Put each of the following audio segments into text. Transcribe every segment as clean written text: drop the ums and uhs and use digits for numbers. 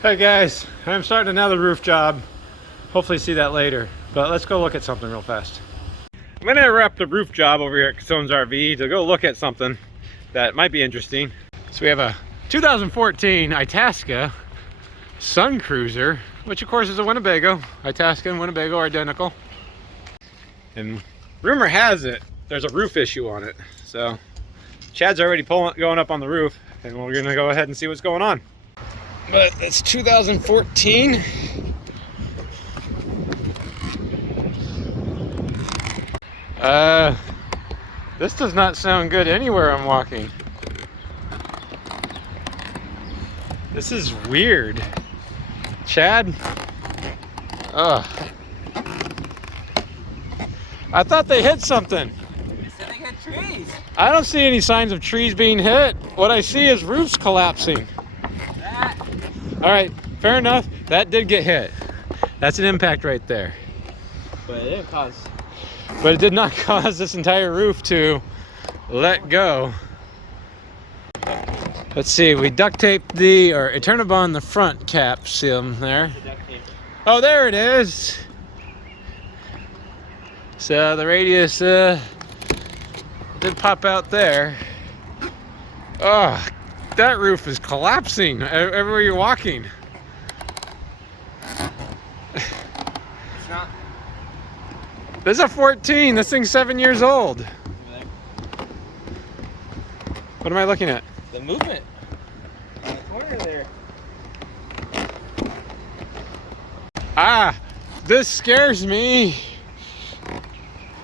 Hey guys, I'm starting another roof job. Hopefully see that later, but let's go look at something real fast. I'm gonna interrupt the roof job over here at Cassone's RV to go look at something that might be interesting. So we have a 2014 Itasca Suncruiser, which of course is a Winnebago. Itasca and Winnebago are identical. And rumor has it, there's a roof issue on it. So Chad's already going up on the roof, and we're gonna go ahead and see what's going on. But it's 2014. This does not sound good anywhere I'm walking. This is weird. Chad? Ugh. I thought they hit something. They said they hit trees. I don't see any signs of trees being hit. What I see is roofs collapsing. All right, fair enough. That did get hit. That's an impact right there. But it didn't cause. But it did not cause this entire roof to let go. Let's see, we duct taped it turned up on the front cap seal there. Oh, there it is. So the radius did pop out there. Oh, that roof is collapsing everywhere you're walking. It's not. This is a 14. This thing's 7 years old. What am I looking at? The movement on the corner there. Ah, this scares me.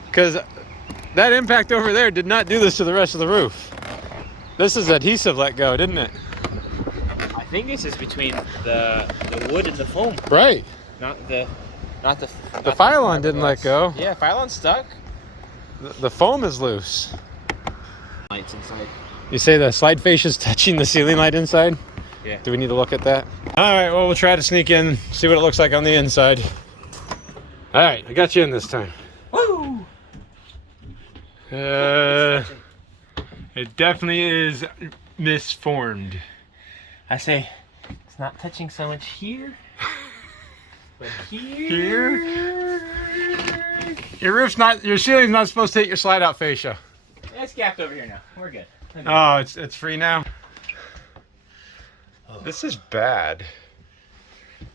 Because that impact over there did not do this to the rest of the roof. This is adhesive let go, didn't it? I think this is between the wood and the foam. Right. Not the Phylon didn't let go. Yeah, Phylon stuck. The foam is loose. Lights inside. You say the slide fascia is touching the ceiling light inside? Yeah. Do we need to look at that? All right, well, we'll try to sneak in, see what it looks like on the inside. All right, I got you in this time. Woo! It definitely is misformed. I say it's not touching so much here, but here. Your ceiling's not supposed to hit your slide out fascia. It's gapped over here now. We're good. Oh, it's free now. Oh. This is bad.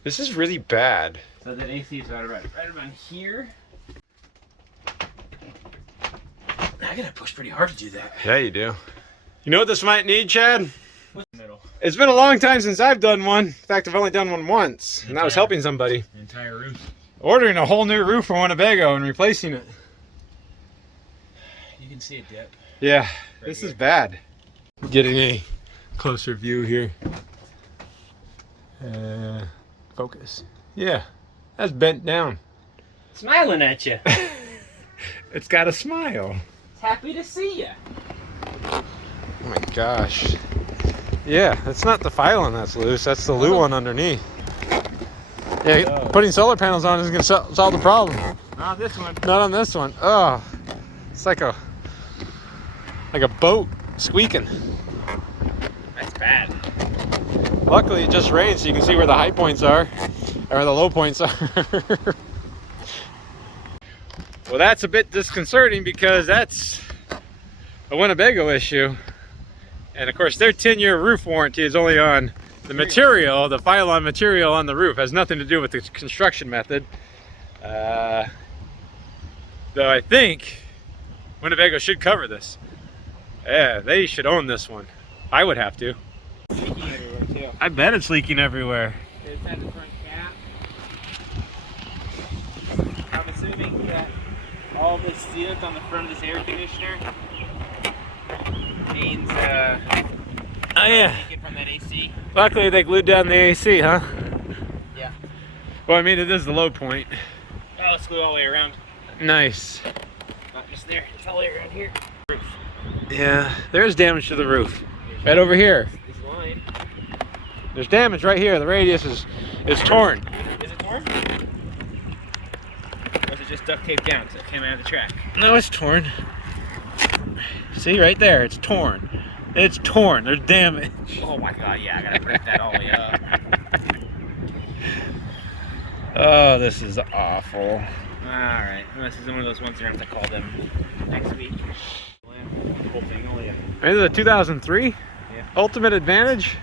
This is really bad. So that AC is right around here. I gotta push pretty hard to do that. Yeah, you do. You know what this might need, Chad? What's the middle? It's been a long time since I've done one. In fact, I've only done one once, and that was helping somebody. The entire roof. Ordering a whole new roof for Winnebago and replacing it. You can see a dip. Yeah, this is bad. Getting a closer view here. Focus. Yeah, that's bent down. Smiling at you. It's got a smile. Happy to see you. Oh my gosh. Yeah, that's not the Phylon that's loose. That's the Lou one underneath. Yeah, putting solar panels on isn't going to solve the problem. Not this one. Not on this one. Oh, it's like a boat squeaking. That's bad. Luckily, it just rained, so you can see where the high points are, or the low points are. Well, that's a bit disconcerting because that's a Winnebago issue. And of course, their 10-year roof warranty is only on the material, the Phylon material on the roof. It has nothing to do with the construction method. Though I think Winnebago should cover this. Yeah, they should own this one. I would have to. It's leaking everywhere too. I bet it's leaking everywhere. It's at the front cap. I'm assuming that all the sealant on the front of this air conditioner means Oh yeah. leaking from that AC. Luckily they glued down the AC, huh? Yeah. Well, I mean, it is the low point. Oh, it's glued all the way around. Nice. Not just there. It's all the way around here. Roof. Yeah, there's damage to the roof. Right over here. This line. There's damage right here. The radius is torn. Is it torn? Or is it just duct taped down so it came out of the track? No, it's torn. See, right there, it's torn. It's torn. There's damage. Oh my god, yeah, I gotta break that all the way up. this is awful. Alright, this is one of those ones you're going to have to call them next week. The whole thing, oh yeah. This is a 2003 Yeah. Ultimate Advantage.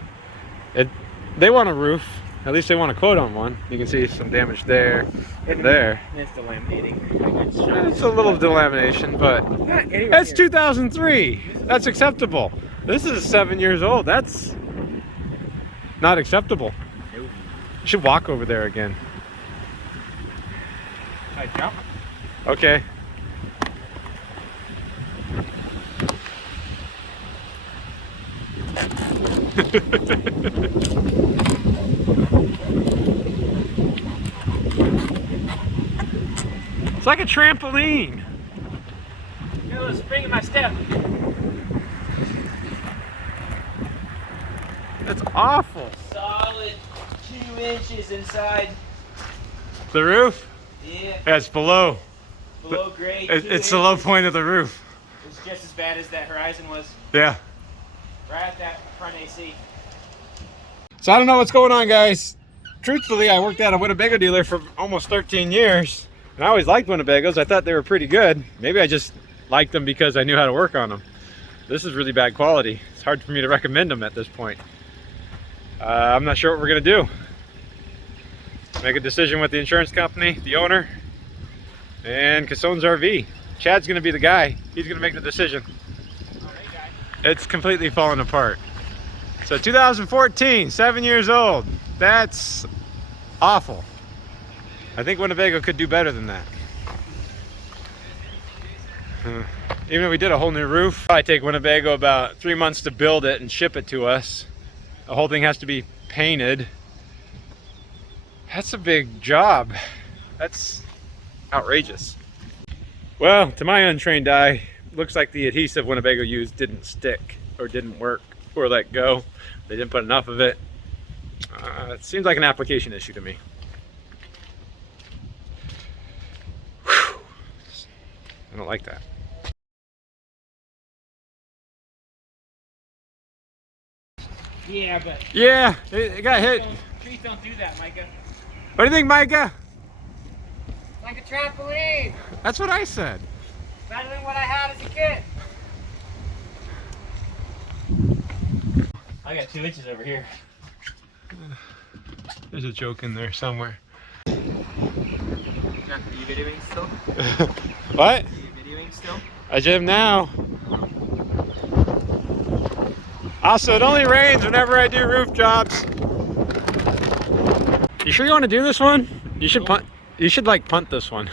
They want a roof. At least they want a quote on one. You can see some damage there and there. It's delaminating. It's a little delamination, but it's 2003. That's acceptable. This is 7 years old. That's not acceptable. You should walk over there again. I jump. Okay. It's like a trampoline. Feel the spring in my step. That's awful. Solid 2 inches inside. The roof? Yeah. Yeah, it's below. Below grade. It's the low point of the roof. It's just as bad as that Horizon was. Yeah. Right at that front AC. So I don't know what's going on, guys. Truthfully, I worked at a Winnebago dealer for almost 13 years. And I always liked Winnebagos. I thought they were pretty good. Maybe I just liked them because I knew how to work on them. This is really bad quality. It's hard for me to recommend them at this point. I'm not sure what we're gonna do. Make a decision with the insurance company, the owner, and Cassone's RV. Chad's gonna be the guy. He's gonna make the decision. It's completely falling apart. So 2014, 7 years old. That's awful. I think Winnebago could do better than that. Even if we did a whole new roof, it'd probably take Winnebago about 3 months to build it and ship it to us. The whole thing has to be painted. That's a big job. That's outrageous. Well, to my untrained eye, looks like the adhesive Winnebago used didn't stick or didn't work or let go. They didn't put enough of it. It seems like an application issue to me. Whew. I don't like that. Yeah, but Yeah, it got hit. trees don't do that, Micah. What do you think, Micah? Like a trampoline. That's what I said. Better than what I had as a kid. I got 2 inches over here. There's a joke in there somewhere. Are you videoing still? What? Are you videoing still? I am now. Also, it only rains whenever I do roof jobs. You sure you want to do this one? You should punt. You should like punt this one.